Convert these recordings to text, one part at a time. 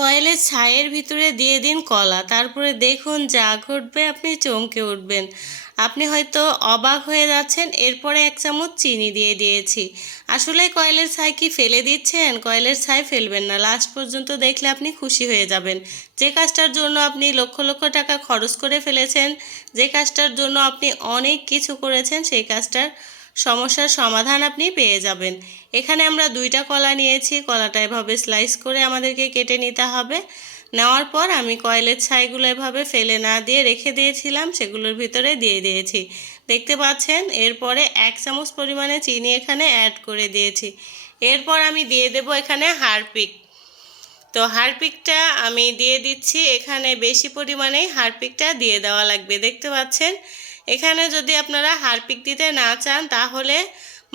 কয়েলের ছাইয়ের ভিতরে দিয়ে দিন কলা। তারপরে দেখুন যা ঘটবে, আপনি চমকে উঠবেন। আপনি হয়তো অবাক হয়ে যাচ্ছেন, এরপরে এক চামচ চিনি দিয়ে দিয়েছি। আসলে কয়েলের ছাই কি ফেলে দিচ্ছেন? কয়েলের ছাই ফেলবেন না লাস্ট পর্যন্ত দেখলে আপনি খুশি হয়ে যাবেন। যে কাজটার জন্য আপনি লক্ষ লক্ষ টাকা খরচ করে ফেলেছেন, যে কাজটার জন্য আপনি অনেক কিছু করেছেন, সেই কাজটার সমস্যার সমাধান আপনি পেয়ে যাবেন। এখানে আমরা দুইটা কলা নিয়েছি, কলাটা এভাবে স্লাইস করে আমাদেরকে কেটে নিতে হবে। নেওয়ার পর আমি কয়েলের ছাইগুলো এভাবে ফেলে না দিয়ে রেখে দিয়েছিলাম, সেগুলোর ভিতরে দিয়ে দিয়েছি। দেখতে পাচ্ছেন, এরপরে এক চামচ পরিমাণে চিনি এখানে অ্যাড করে দিয়েছি। এরপর আমি দিয়ে দেব এখানে হারপিক তো হারপিকটা আমি দিয়ে দিচ্ছি, এখানে বেশি পরিমাণেই হারপিকটা দিয়ে দেওয়া লাগবে, দেখতে পাচ্ছেন? এখানে যদি আপনারা হারপিক দিতে না চান, তাহলে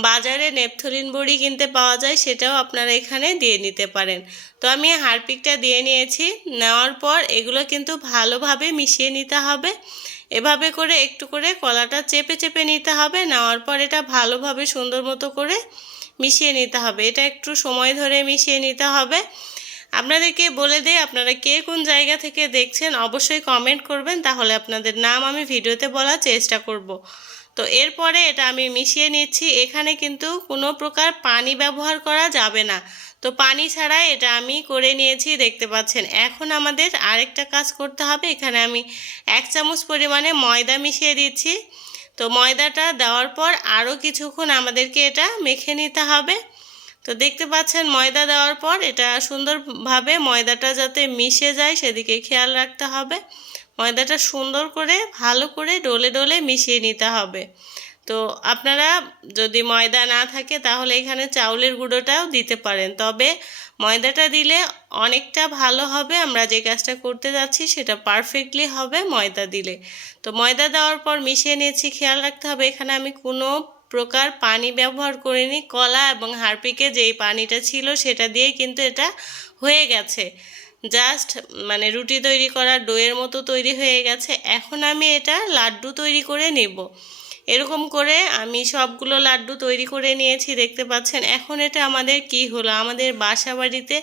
বাজারে নেপথলিন বড়ি কিনতে পাওয়া যায়, সেটাও আপনারা এখানে দিয়ে নিতে পারেন। তো আমি হারপিকটা দিয়ে নিয়েছি। নেওয়ার পর এগুলো কিন্তু ভালোভাবে মিশিয়ে নিতে হবে। এভাবে করে একটু করে কলাটা চেপে চেপে নিতে হবে। নেওয়ার পর এটা ভালোভাবে সুন্দর মতো করে মিশিয়ে নিতে হবে। এটা একটু সময় ধরে মিশিয়ে নিতে হবে। আপনাদেরকে বলে দেই, আপনারা কে কোন জায়গা থেকে দেখছেন অবশ্যই কমেন্ট করবেন, তাহলে আপনাদের নাম আমি ভিডিওতে বলার চেষ্টা করব। তো এরপরে এটা আমি মিশিয়ে নিচ্ছি, এখানে কিন্তু কোনো প্রকার পানি ব্যবহার করা যাবে না। তো পানি ছাড়াই এটা আমি করে নিয়েছি, দেখতে পাচ্ছেন। এখন আমাদের আরেকটা কাজ করতে হবে, এখানে আমি এক চামচ পরিমাণে ময়দা মিশিয়ে দিচ্ছি। তো ময়দাটা দেওয়ার পর আরও কিছুক্ষণ আমাদেরকে এটা মেখে নিতে হবে। তো দেখতে পাচ্ছেন ময়দা দেওয়ার পর এটা সুন্দরভাবে ময়দাটা যাতে মিশে যায় সেদিকে খেয়াল রাখতে হবে। ময়দাটা সুন্দর করে, ভালো করে ডলে ডলে মিশিয়ে নিতে হবে। তো আপনারা যদি ময়দা না থাকে তাহলে এখানে চাউলের গুঁড়োটাও দিতে পারেন। তবে ময়দাটা দিলে অনেকটা ভালো হবে। আমরা যে কাজটা করতে যাচ্ছি সেটা পারফেক্টলি হবে ময়দা দিলে। তো ময়দা দেওয়ার পর মিশিয়ে নিয়েছি, খেয়াল রাখতে হবে। এখানে আমি কোনো প্রকার পানি ব্যবহার করিনি, কলা এবং হারপিকে যেই পানিটা ছিল সেটা দিয়েই কিন্তু এটা হয়ে গেছে। জাস্ট মানে রুটি তৈরি করা, ডোয়ের মতো তৈরি হয়ে গেছে। এখন আমি এটা লাড্ডু তৈরি করে নেব। এরকম করে আমি সবগুলো লাড্ডু তৈরি করে নিয়েছি দেখতে পাচ্ছেন। এখন এটা আমাদের কি হলো? আমাদের বাসা বাড়িতে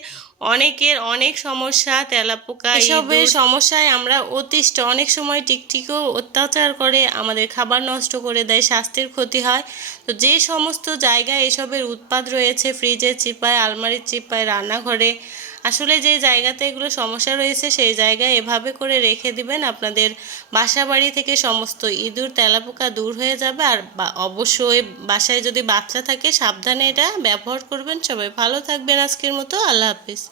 অনেকের অনেক সমস্যা তেলাপোকা এসবের সমস্যায় আমরা অতিষ্ঠ। অনেক সময় টিকটিকও অত্যাচার করে আমাদের খাবার নষ্ট করে দেয় স্বাস্থ্যের ক্ষতি হয়। তো যে সমস্ত জায়গায় এসবের উৎপাদ রয়েছে ফ্রিজের চিপায় আলমারির চিপায় রান্নাঘরে আসলে যে জায়গাতে এগুলো সমস্যা রয়েছে, সেই জায়গায় এভাবে করে রেখে দিবেন। আপনাদের বাসা বাড়ি থেকে সমস্ত ইঁদুর, তেলাপোকা দূর হয়ে যাবে। আর অবশ্যই বাসায় যদি বাচ্চা থাকে, সাবধানে এটা ব্যবহার করবেন। সবাই ভালো থাকবেন আজকের মতো। আল্লাহ হাফিজ।